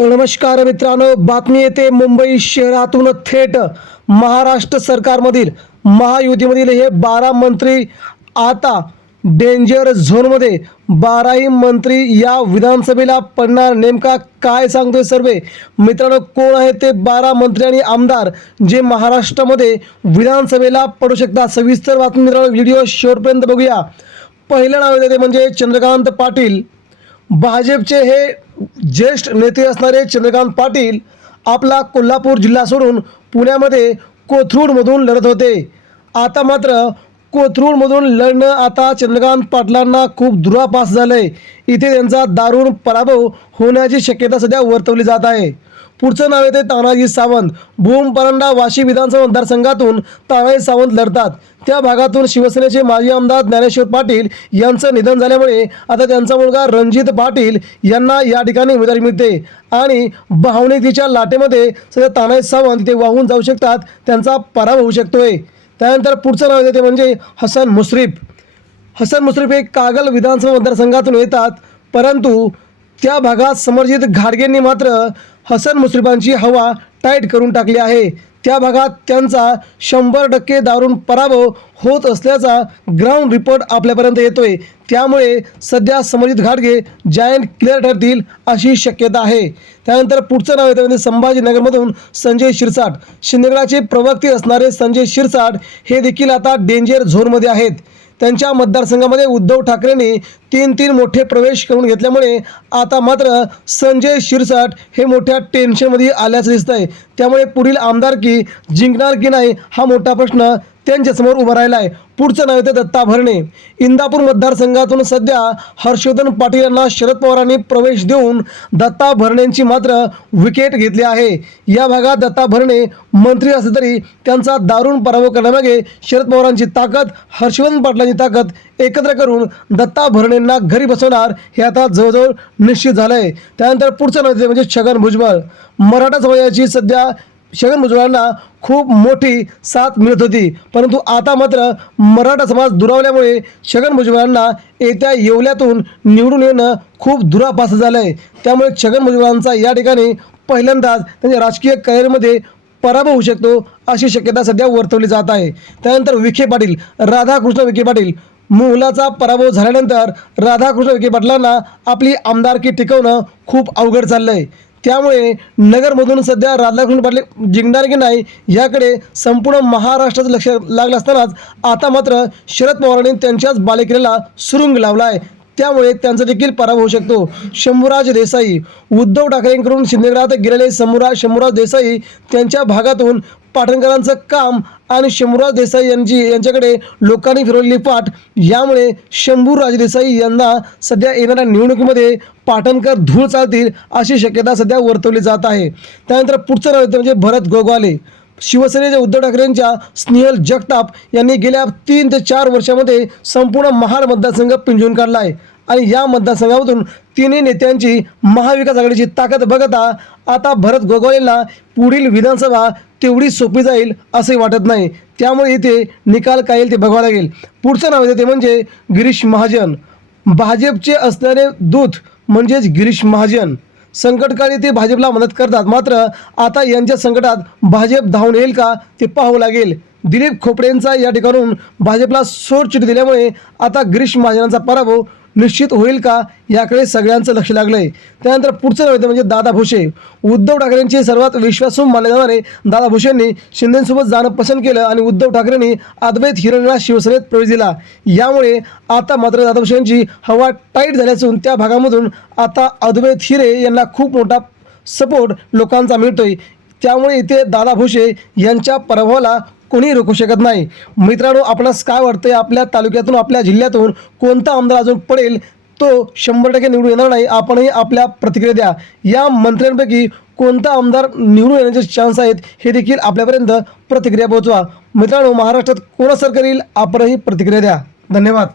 नमस्कार मित्रांनो बातमी येते मुंबई शहरातून थेट. महाराष्ट्र सरकारमधील महायुतीमधील हे बारा मंत्री आता डेंजर झोनमध्ये बाराही मंत्री या विधानसभेला पडणार. नेमका काय सांगतोय सर्वे? मित्रांनो कोण आहे ते बारा मंत्री आणि आमदार जे महाराष्ट्रामध्ये विधानसभेला पडू शकतात? सविस्तर बातमी मित्रांनो व्हिडिओ शेवटपर्यंत बघूया. पहिलं नाव येते ते म्हणजे चंद्रकांत पाटील. भाजपचे हे ज्येष्ठ नेते असणारे चंद्रकांत पाटील आपला कोल्हापूर जिल्हा सोडून पुण्यामध्ये कोथरूडमधून लढत होते. आता मात्र कोथरूडमधून लढणं आता चंद्रकांत पाटलांना खूप दुरापास झालं आहे इथे त्यांचा दारुण पराभव होण्याची शक्यता सध्या वर्तवली जात आहे. पुढचं नाव येते तानाजी सावंत. भूम परंडा वाशी विधानसभा मतदारसंघातून तानाजी सावंत लढतात. त्या भागातून शिवसेनेचे माजी आमदार ज्ञानेश्वर पाटील यांचं निधन झाल्यामुळे आता त्यांचा मुलगा रणजित पाटील यांना या ठिकाणी उमेदवारी मिळते. आणि भावनिकतेच्या लाटेमध्ये सध्या तानाजी सावंत इथे वाहून जाऊ शकतात. त्यांचा पराभव होऊ शकतोय. त्यानंतर पुढचं नाव येते ते म्हणजे हसन मुश्रीफ. हसन मुश्रीफ हे कागल विधानसभा मतदारसंघातून येतात परंतु त्या भागात समरजित घाडगेंनी मात्र हसन मुश्रीफांची हवा टाईट करून टाकली आहे. त्या भागात त्यांचा शंभर टक्के दारून पराभव होत असल्याचा ग्राउंड रिपोर्ट आपल्यापर्यंत येतोय. त्यामुळे सध्या समरजित घाडगे जायंट क्लिअर ठरतील अशी शक्यता आहे. त्यानंतर पुढचं नाव येतं म्हणजे संभाजीनगरमधून संजय शिरसाट. शिंदेगडाचे प्रवक्ते असणारे संजय शिरसाट हे देखील आता डेंजर झोनमध्ये आहेत. त्यांच्या मतदारसंघामध्ये उद्धव ठाकरेंनी तीन तीन मोठे प्रवेश करून घेतल्यामुळे आता मात्र संजय शिरसाट हे मोठ्या टेन्शनमध्ये आल्याचं दिसत आहे त्यामुळे पुढील आमदारकी जिंकणार की नाही हा मोठा प्रश्न त्यांच्यासमोर उभा राहिला आहे पुढचं नाव येतं दत्ता भरणे. इंदापूर मतदारसंघातून सध्या हर्षवर्धन पाटील यांना शरद पवारांनी प्रवेश देऊन दत्ता भरणेंची मात्र विकेट घेतली आहे. या भागात दत्ता भरणे मंत्री असले तरी त्यांचा दारुण पराभव करण्यामागे शरद पवारांची ताकद हर्षवर्धन पाटलांची ताकद एकत्र करून दत्ता भरणेंना घरी बसवणार हे आता जवळजवळ निश्चित झालं आहे त्यानंतर पुढचं नाव म्हणजे छगन भुजबळ. मराठा समाजाची सध्या छगन भुजबळांना खूप मोठी साथ मिळत होती. परंतु आता मात्र मराठा समाज दुरावल्यामुळे छगन भुजबळांना येत्या येवल्यातून निवडून येणं खूप दुरापास झालं आहे त्यामुळे छगन भुजबळांचा या ठिकाणी पहिल्यांदाच त्यांच्या राजकीय करिअरमध्ये पराभव होऊ शकतो अशी शक्यता सध्या वर्तवली जात आहे. त्यानंतर विखे पाटील राधाकृष्ण विखे पाटील मुलाचा पराभव झाल्यानंतर राधाकृष्ण विखे पाटलांना आपली आमदारकी टिकवणं खूप अवघड चाललं आहे त्यामुळे नगरमधून सध्या राधाकृष्ण पाटील जिंकणार की नाही याकडे संपूर्ण महाराष्ट्राचं लक्ष लागलं असतानाच आता मात्र शरद पवारांनी त्यांच्याच बालेकिल्ल्याला सुरुंग लावला आहे त्यामुळे त्यांचा देखील पराभव होऊ शकतो. शंभूराज देसाई उद्धव ठाकरेंकडून शिंदेगडात गेलेले शंभूराज शंभूराज देसाई त्यांच्या भागातून पाटणकरांचं काम आणि शंभूराज देसाई यांची यांच्याकडे लोकांनी फिरवलेली पाठ यामुळे शंभूराज देसाई यांना सध्या येणाऱ्या निवडणुकीमध्ये पाटणकर धूळ चालतील अशी शक्यता सध्या वर्तवली जात आहे. त्यानंतर पुढचं नाव येतं म्हणजे भरत गोगवाले. शिवसेनेच्या उद्धव ठाकरेंच्या स्नेहल जगताप यांनी गेल्या तीन ते चार वर्षामध्ये संपूर्ण महाड मतदारसंघ पिंजून काढला आहे. आणि या मतदारसंघामधून तिन्ही नेत्यांची महाविकास आघाडीची ताकद बघता आता भरत गोगवलेंना पुढील विधानसभा तेवढी सोपी जाईल असे वाटत नाही. त्यामुळे इथे निकाल काय येईल ते बघावं लागेल. पुढचं नाव येतं ते म्हणजे गिरीश महाजन. भाजपचे असणारे दूत म्हणजेच गिरीश महाजन. संकटकाळी ते भाजपला मदत करतात. मात्र आता यांच्या संकटात भाजप धावून येईल का ते पाहावं लागेल. दिलीप खोपडेंचा या ठिकाणून भाजपला सोडचिठी दिल्यामुळे आता गिरीश महाजनांचा पराभव निश्चित होईल का? याकडे सगळ्यांचं लक्ष लागलंय. त्यानंतर पुढचं नाव म्हणजे दादा भुसे. उद्धव ठाकरेंचे सर्वात विश्वासू मानले जाणारे दादा भुसेंनी शिंदेसोबत जाणं पसंत केलं आणि उद्धव ठाकरेंनी अद्वैत हिरणला शिवसेनेत प्रवेश दिला. यामुळे आता मात्र दादा भुसेंची हवा टाईट झाली असून त्या भागामधून आता अद्वैत हिरे यांना खूप मोठा सपोर्ट लोकांचा मिळतोय. त्यामुळे इथे दादा भुसे यांच्या प्रभावाला कोणी रोखू शकत नाही. मित्रांनो आपणास काय वाटतंय? आपल्या तालुक्यातून आपल्या जिल्ह्यातून कोणता आमदार अजून पडेल? तो शंभर टक्के निवडून येणार नाही. आपणही आपल्या प्रतिक्रिया द्या. या मंत्र्यांपैकी कोणता आमदार निवडून येण्याचे चान्स आहेत हे देखील आपल्यापर्यंत प्रतिक्रिया पोहोचवा. मित्रांनो महाराष्ट्रात कोण सरकार येईल आपणही प्रतिक्रिया द्या. धन्यवाद.